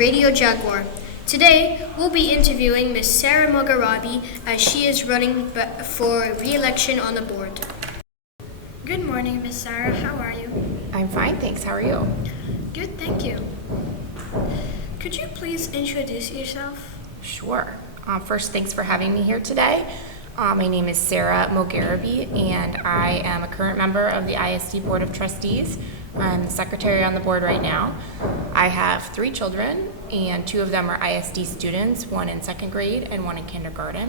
Radio Jaguar. Today, we'll be interviewing Ms. Sarah Mogharabi as she is running for re-election on the board. Good morning, Ms. Sarah. How are you? I'm fine, thanks. How are you? Good, thank you. Could you please introduce yourself? Sure. First, thanks for having me here today. My name is Sarah Mogharabi, and I am a current member of the ISD Board of Trustees. I'm the secretary on the board right now. I have 3 children, and 2 of them are ISD students, 1 in 2nd grade and 1 in kindergarten.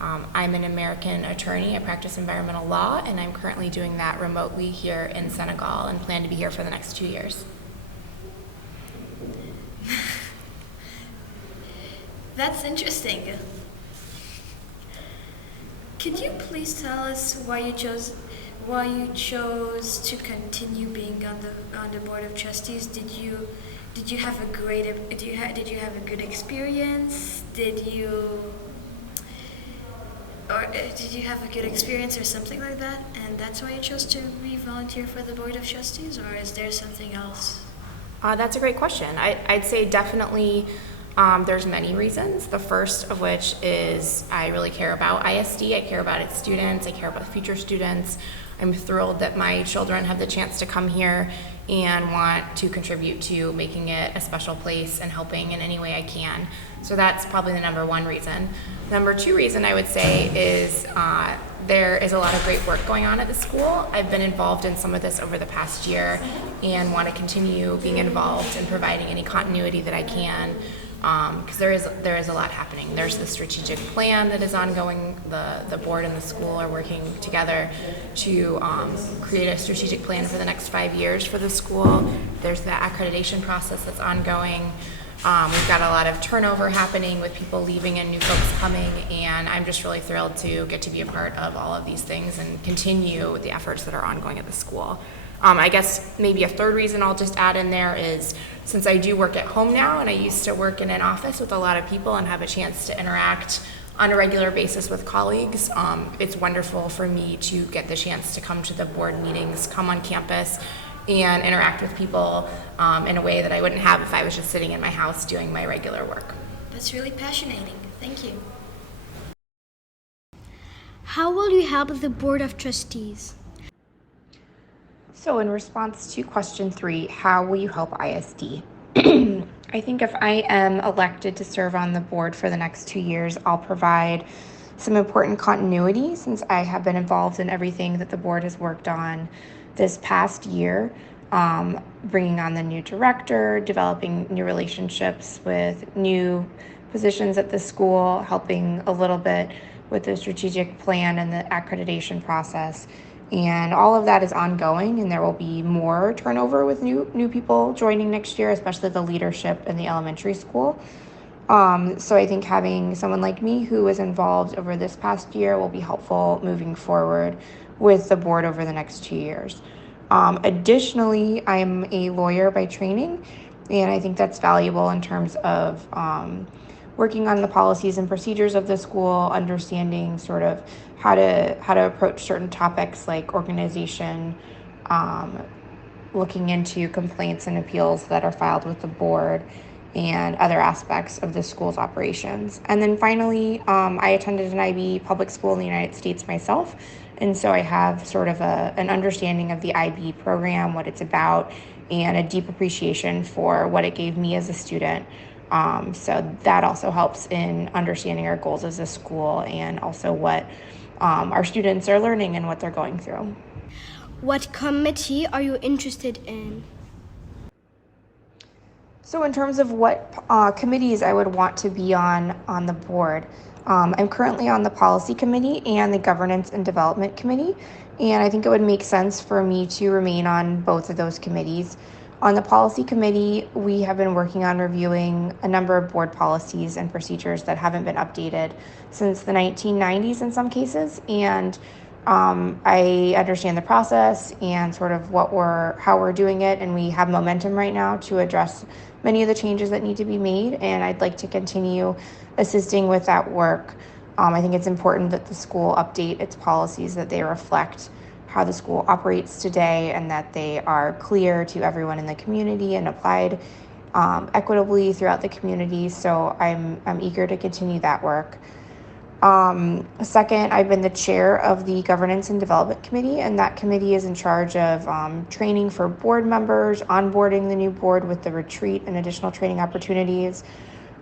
I'm an American attorney. I practice environmental law, and I'm currently doing that remotely here in Senegal and plan to be here for the next 2 years. That's interesting. Could you please tell us why you chose to continue being on the board of trustees? Did you have a good experience? Did you have a good experience or something like that, and that's why you chose to re-volunteer for the board of trustees, or is there something else? That's a great question. I'd say definitely there's many reasons. The first of which is I really care about ISD. I care about its students. I care about future students. I'm thrilled that my children have the chance to come here and want to contribute to making it a special place and helping in any way I can. So that's probably the number 1 reason. Number 2 reason I would say is there is a lot of great work going on at the school. I've been involved in some of this over the past year and want to continue being involved and providing any continuity that I can. Because there is a lot happening. There's the strategic plan that is ongoing. The board and the school are working together to create a strategic plan for the next 5 years for the school. There's the accreditation process that's ongoing. We've got a lot of turnover happening with people leaving and new folks coming, and I'm just really thrilled to get to be a part of all of these things and continue the efforts that are ongoing at the school. I guess maybe a 3rd reason I'll just add in there is since I do work at home now and I used to work in an office with a lot of people and have a chance to interact on a regular basis with colleagues, it's wonderful for me to get the chance to come to the board meetings, come on campus, and interact with people in a way that I wouldn't have if I was just sitting in my house doing my regular work. That's really passionating. Thank you. How will you help the board of trustees? So in response to question 3, how will you help ISD? I think if I am elected to serve on the board for the next 2 years, I'll provide some important continuity since I have been involved in everything that the board has worked on this past year, bringing on the new director, developing new relationships with new positions at the school, helping a little bit with the strategic plan and the accreditation process. And all of that is ongoing, and there will be more turnover with new people joining next year, especially the leadership in the elementary school. So I think having someone like me who was involved over this past year will be helpful moving forward with the board over the next 2 years. Additionally, I'm a lawyer by training, and I think that's valuable in terms of working on the policies and procedures of the school, understanding sort of how to approach certain topics like organization, looking into complaints and appeals that are filed with the board, and other aspects of the school's operations. And then finally, I attended an IB public school in the United States myself, and so I have sort of an understanding of the IB program, what it's about, and a deep appreciation for what it gave me as a student. So that also helps in understanding our goals as a school and also what our students are learning and what they're going through. What committee are you interested in? So in terms of what committees I would want to be on the board, I'm currently on the policy committee and the governance and development committee, and I think it would make sense for me to remain on both of those committees. On the policy committee, we have been working on reviewing a number of board policies and procedures that haven't been updated since the 1990s in some cases, and I understand the process and sort of how we're doing it, and we have momentum right now to address many of the changes that need to be made, and I'd like to continue assisting with that work. I think it's important that the school update its policies, that they reflect how the school operates today and that they are clear to everyone in the community and applied equitably throughout the community. So I'm eager to continue that work. Second, I've been the chair of the Governance and Development Committee, and that committee is in charge of training for board members, onboarding the new board with the retreat and additional training opportunities,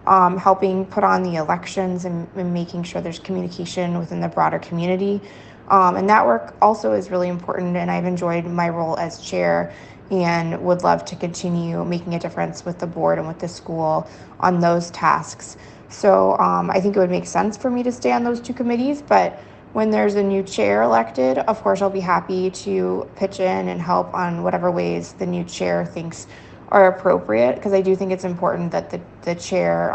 helping put on the elections and making sure there's communication within the broader community. And that work also is really important, and I've enjoyed my role as chair and would love to continue making a difference with the board and with the school on those tasks. So I think it would make sense for me to stay on those two committees, but when there's a new chair elected, of course, I'll be happy to pitch in and help on whatever ways the new chair thinks are appropriate, because I do think it's important that the chair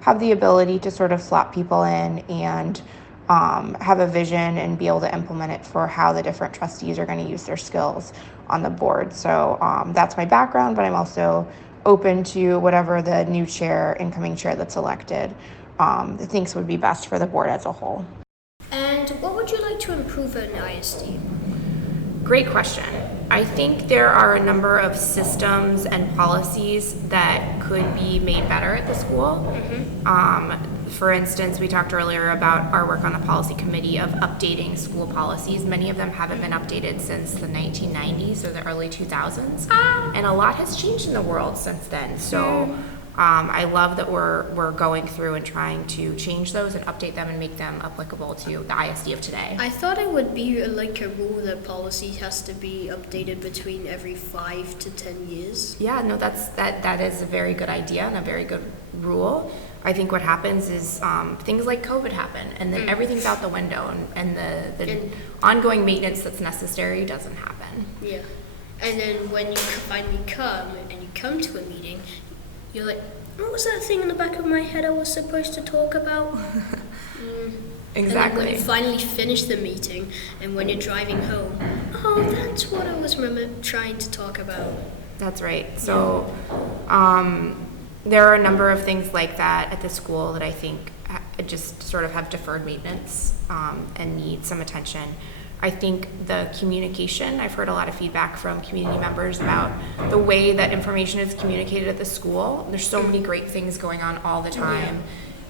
have the ability to sort of slot people in and have a vision and be able to implement it for how the different trustees are going to use their skills on the board. So that's my background, but I'm also open to whatever the new chair, incoming chair that's elected, thinks would be best for the board as a whole. And what would you like to improve in ISD? Great question. I think there are a number of systems and policies that could be made better at the school. For instance, we talked earlier about our work on the policy committee of updating school policies. Many of them haven't been updated since the 1990s or the early 2000s, and a lot has changed in the world since then. So I love that we're going through and trying to change those and update them and make them applicable to the ISD of today. I thought it would be like a rule that policy has to be updated between every 5 to 10 years. Yeah, no, that is a very good idea and a very good rule. I think what happens is things like COVID happen, and then everything's out the window, and the ongoing maintenance that's necessary doesn't happen. Yeah, and then when you finally come and you come to a meeting, you're like, what was that thing in the back of my head I was supposed to talk about? Exactly. And then when you finally finish the meeting, and when you're driving home, oh, that's what I was trying to talk about. That's right. So there are a number of things like that at the school that I think just sort of have deferred maintenance and need some attention. I think the communication, I've heard a lot of feedback from community members about the way that information is communicated at the school. There's so many great things going on all the time,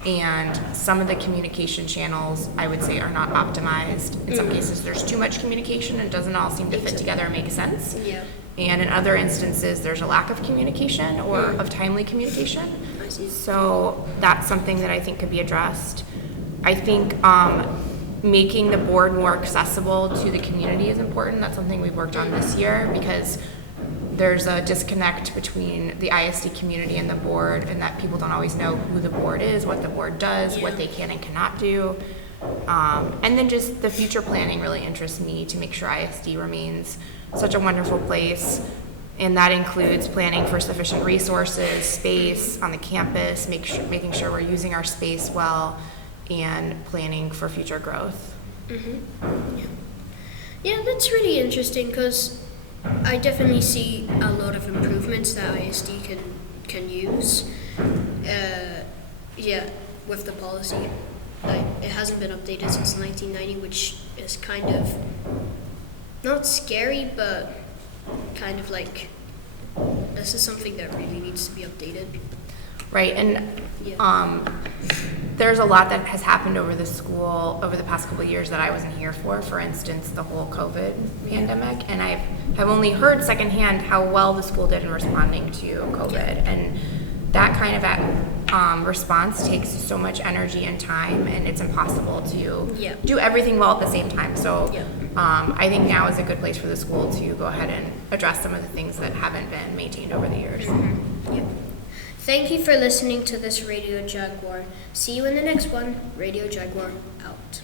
and some of the communication channels, I would say, are not optimized. In some cases, there's too much communication and it doesn't all seem to fit together and make sense. Yeah. And in other instances, there's a lack of communication or of timely communication. I see. So that's something that I think could be addressed. I think making the board more accessible to the community is important. That's something we've worked on this year, because there's a disconnect between the ISD community and the board, and that people don't always know who the board is, what the board does, what they can and cannot do. And then just the future planning really interests me, to make sure ISD remains such a wonderful place. And that includes planning for sufficient resources, space on the campus, making sure we're using our space well, and planning for future growth. Yeah, that's really interesting, because I definitely see a lot of improvements that ISD can use. With the policy. It hasn't been updated since 1990, which is kind of not scary, but kind of like, this is something that really needs to be updated. Right, and there's a lot that has happened over the school over the past couple of years that I wasn't here for. For instance, the whole COVID pandemic, and I have only heard secondhand how well the school did in responding to COVID, and that kind of response takes so much energy and time, and it's impossible to do everything well at the same time. So I think now is a good place for the school to go ahead and address some of the things that haven't been maintained over the years. Thank you for listening to this Radio Jaguar. See you in the next one. Radio Jaguar out.